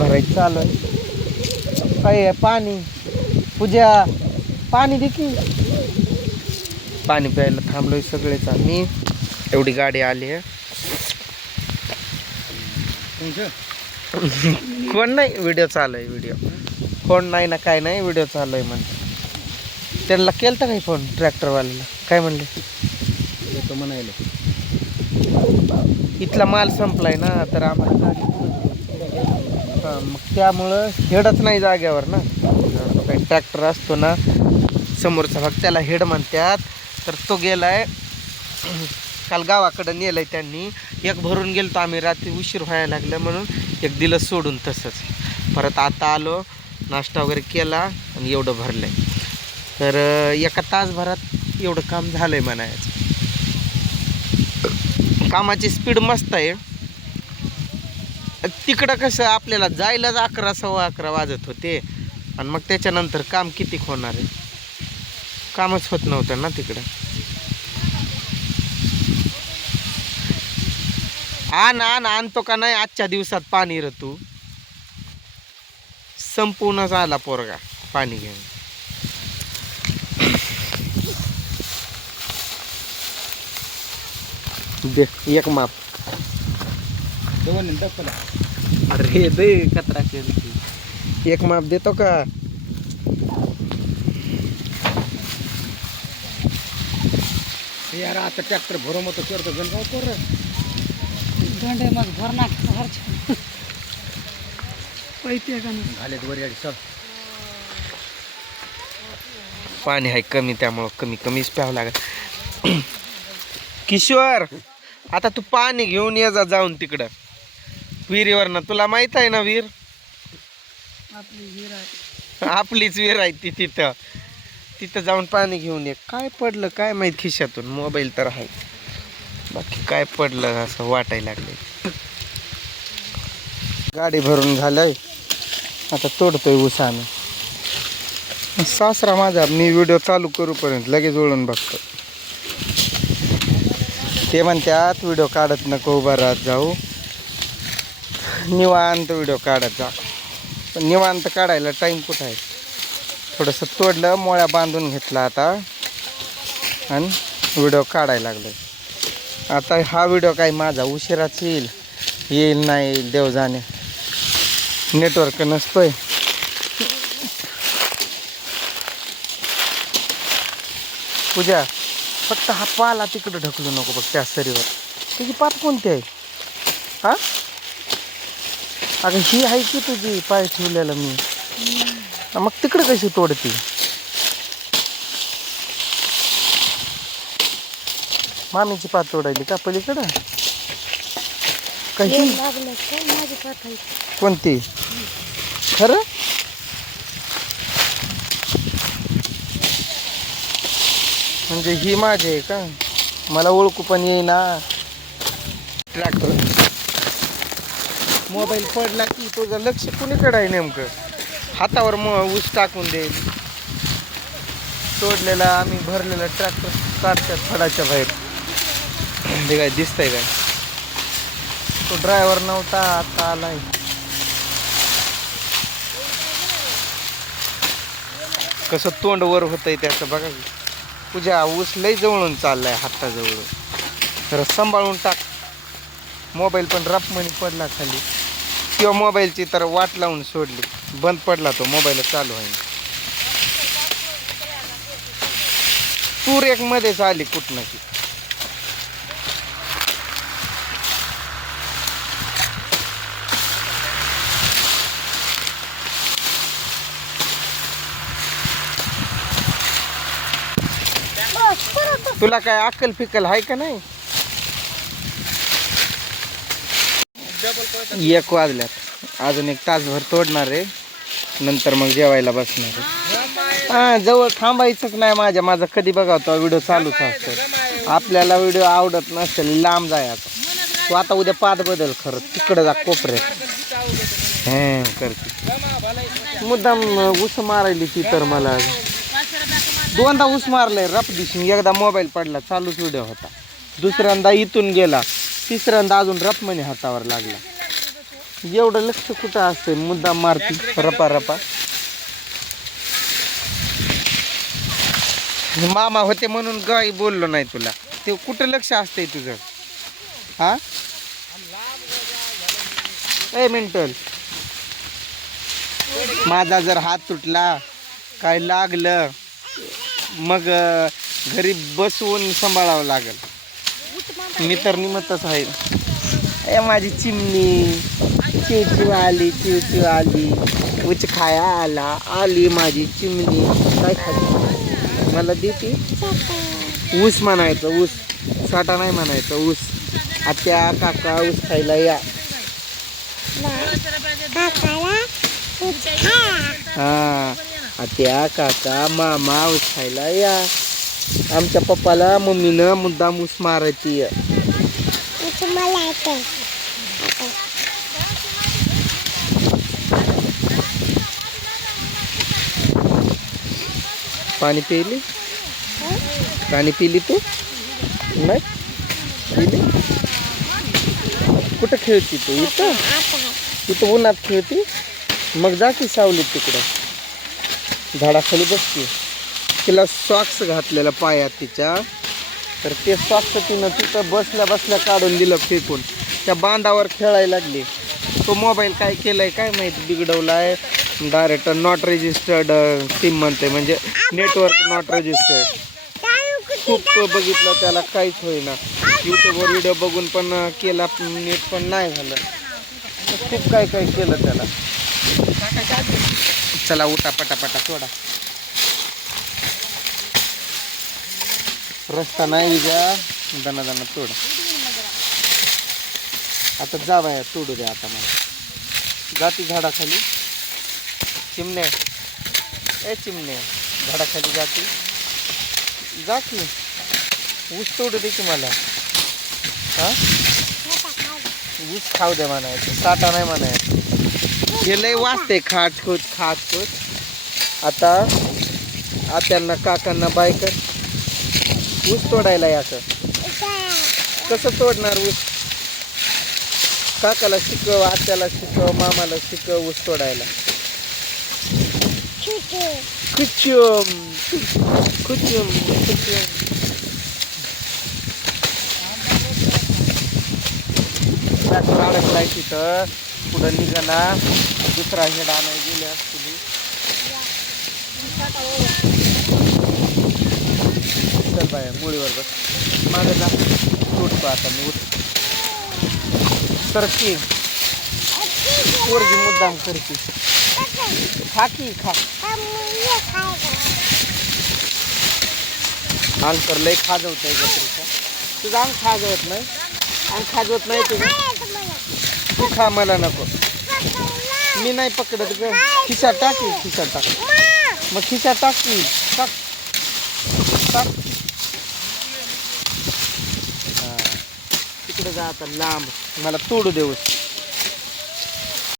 भरायचं चालू आहे. काय पाणी पूजा पाणी दे की. पाणी प्यायला थांबलोय सगळेच आम्ही. एवढी गाडी आली आहे. कोण नाही व्हिडिओ चालू आहे. व्हिडिओ फोन नाही ना काय नाही व्हिडिओ चालू आहे म्हणते. त्यांना केलता काही फोन ट्रॅक्टरवाल्याला काय म्हणले येतो म्हणायला. इथला माल संपलाय ना तर आम्हाला गाडी हां मग त्यामुळं हेडच नाही जाग्यावर ना. काही ट्रॅक्टर असतो ना समोरचा भाग त्याला हेड म्हणतात. तर तो गेलाय काल गावाकडं नेलंय त्यांनी. एक भरून गेलो आम्ही रात्री उशीर व्हायला लागलं म्हणून एक दिलं सोडून तसंच. परत आता आलो नाश्ता वगैरे केला आणि एवढं भरलं आहे. तर एका तासभरात एवढं काम झालं आहे म्हणायचं. कामाची स्पीड मस्त आहे. तिकडं कसं आपल्याला जायलाच 11 सव्वा 11 वाजत होते आणि मग त्याच्यानंतर काम किती होणार आहे. कामच होत नव्हतं ना तिकडं. आणतो का नाही आजच्या दिवसात पाणी ऋतू संपूर्णच आला पोरगा पाणी घेऊन. दे एक माप. अरे दे कचरा एक माप देतो का. यार आता ट्रॅक्टर भरून होतो करतो गणगाव पोर गंडे मग भरना पैसे झालेत वर याडी सब. पाणी आहे कमी त्यामुळं कमीच प्यावं लागेल. किशोर आता तू पाणी घेऊन ये जा जाऊन तिकडं विहिरीवर ना. तुला माहित आहे ना विहीर आपलीच विहीर आहे ती. तिथं जाऊन पाणी घेऊन ये. काय पडलं काय माहीत खिशातून. मोबाईल तर आहे बाकी काय पडलं असं वाटायला लागले. गाडी भरून झालंय आता तोडतोय उसानं. सासरा माझा मी व्हिडिओ चालू करूपर्यंत लगेच ओळून बघतो. ते म्हणतात व्हिडिओ काढत नको उभा राहत जाऊ निवांत व्हिडिओ काढत जा. पण निवांत काढायला टाईम कुठं आहे. थोडंसं तोडलं मोळ्या बांधून घेतला आता आणि व्हिडिओ काढायला लागलं. आता हा व्हिडिओ काही माझा उशिराच येईल नाही येईल देव जाणे. नेटवर्क नसतोय. पूजा फक्त हा पाला तिकडं ढकलू नको बघ त्या सरीवर. तुझी पात कोणती आहे हा. अगं ही आहे की तुझी पाय ठेवलेला मी. मग तिकडं कशी तोडती. मामीची पात तोडायली का पलीकडं कशी कोणती खरं. म्हणजे ही माझी आहे का मला ओळखू पण येईना. ट्रॅक्टर मोबाईल पडला की तुझं लक्ष कुणीकडे आहे नेमकं. हातावर ऊस टाकून दे. तोडलेला आम्ही भरलेला ट्रॅक्टर काढतात फडाच्या बाहेर. ते काय दिसतंय काय. तो ड्रायव्हर नव्हता आता आलाय. कसं तोंड वर होतंय त्याचं बघा. तुझ्या ऊस लय जवळून चाललाय हाताजवळ. तर सांभाळून टाक. मोबाईल पण रपमणी पडला खाली किंवा मोबाईलची तर वाट लावून सोडली. बंद पडला तो मोबाईल चालू आहे. तूर एक मध्येच आली कुठनं की. तुला काय अक्कल फिकल आहे का नाही. 1 वाजल्यात अजून 1 तासभर तोडणार आहे नंतर मग जेवायला बसणार आहे. हां जवळ थांबायचंच नाही. माझा कधी बघावतो व्हिडिओ चालूच असतो. आपल्याला व्हिडिओ आवडत नसेल लांब जायचं. तू आता उद्या पात बदल खरं तिकडं जा कोपऱ्यात करते मुद्दाम ऊस मारायली ती. तर मला 2दा ऊस मारलाय रप दिसून. एकदा मोबाईल पडला चालूच व्हिडिओ होता. दुसऱ्यांदा इथून गेला. तिसऱ्यांदा अजून रप म्हणे हातावर लागला. एवढं लक्ष कुठं असतंय, मुद्दाम मारती रपा रपा. मामा होते म्हणून गाई बोललो नाही तुला. ते कुठं लक्ष असतंय तुझं? हा ए मेंटल, माझा जर हात तुटला काय लागलं मग घरी बसवून सांभाळावं लागल. मी तर निमतच आहे. ए माझी चिमणी चिवचिव आली, चिवचिव आली, उच खाया आली माझी चिमणी. काय खाते मला देते? ऊस म्हणायचं, ऊस. साठा नाही म्हणायचं, ऊस. आत्या काका ऊस खायला या. हा आत्या काका मामा ऊस खायला या. आमच्या पप्पाला मम्मीनं मुद्दाम ऊस मारायची. पाणी पिली? पाणी पिली तू? नाही पिली? कुठं खेळती तू? इथं इथं उन्हात खेळती? मग जा की सावलीत तिकडं झाडाखाली बसती. तिला सॉक्स घातलेला पायात तिच्या, तर ते सॉक्स तिनं तिथं बसल्या बसल्या काढून दिलं फेकून. त्या बांधावर खेळायला लागली. तो मोबाईल काय केलाय काय माहिती, बिघडवलाय. डायरेक्ट नॉट रजिस्टर्ड सिम म्हणते, म्हणजे नेटवर्क नॉट रजिस्टर्ड. खूप बघितलं त्याला काहीच होईना. यूट्यूबवर व्हिडिओ बघून पण केला, नेट पण नाही झालं. खूप काय काय केलं त्याला. चला उठा पटापटा सोडा. रस्ता नाही उद्या, दना दना तोड. आता जा बाया, तोडू द्या आता मला. जाती झाडाखाली चिमणे. ए चिमणे, झाडाखाली जाती. जा की, ऊस तोडू दे की मला. हा ऊस खाऊ दे म्हणायचं, साठा नाही म्हणायचं. हे लय वाचते खाट खोच खाट खोच. आता आत्यांना काकांना बाय कर. ऊस तोडायला याचं. कसं तोडणार ऊस? काकाला शिकव, आत्याला शिकव, मामाला शिकव ऊस तोडायला. खुचुम खुचुम खुचुम. अडकलाय तिथं, पुढं निघाला. दुसरा हेड आणाय गेले असतील. चल बाया मुळीवर बस. मागं जा, उठतो आता मी. उठ सरकी. पोरगी मुद्दाम करते. खा की खा. अंग तर लय खाजवतंय ग तुझं. तुझं अंग खाजवत नाही, अंग खाजवत नाही तुझं. तू खा, मला नको. मी नाही पकडत ग. खिशात टाकी, खिशात टाक. मग खिशात टाकी, टाक टाक. तिकडे जा आता लांब. मला तोडू देऊस.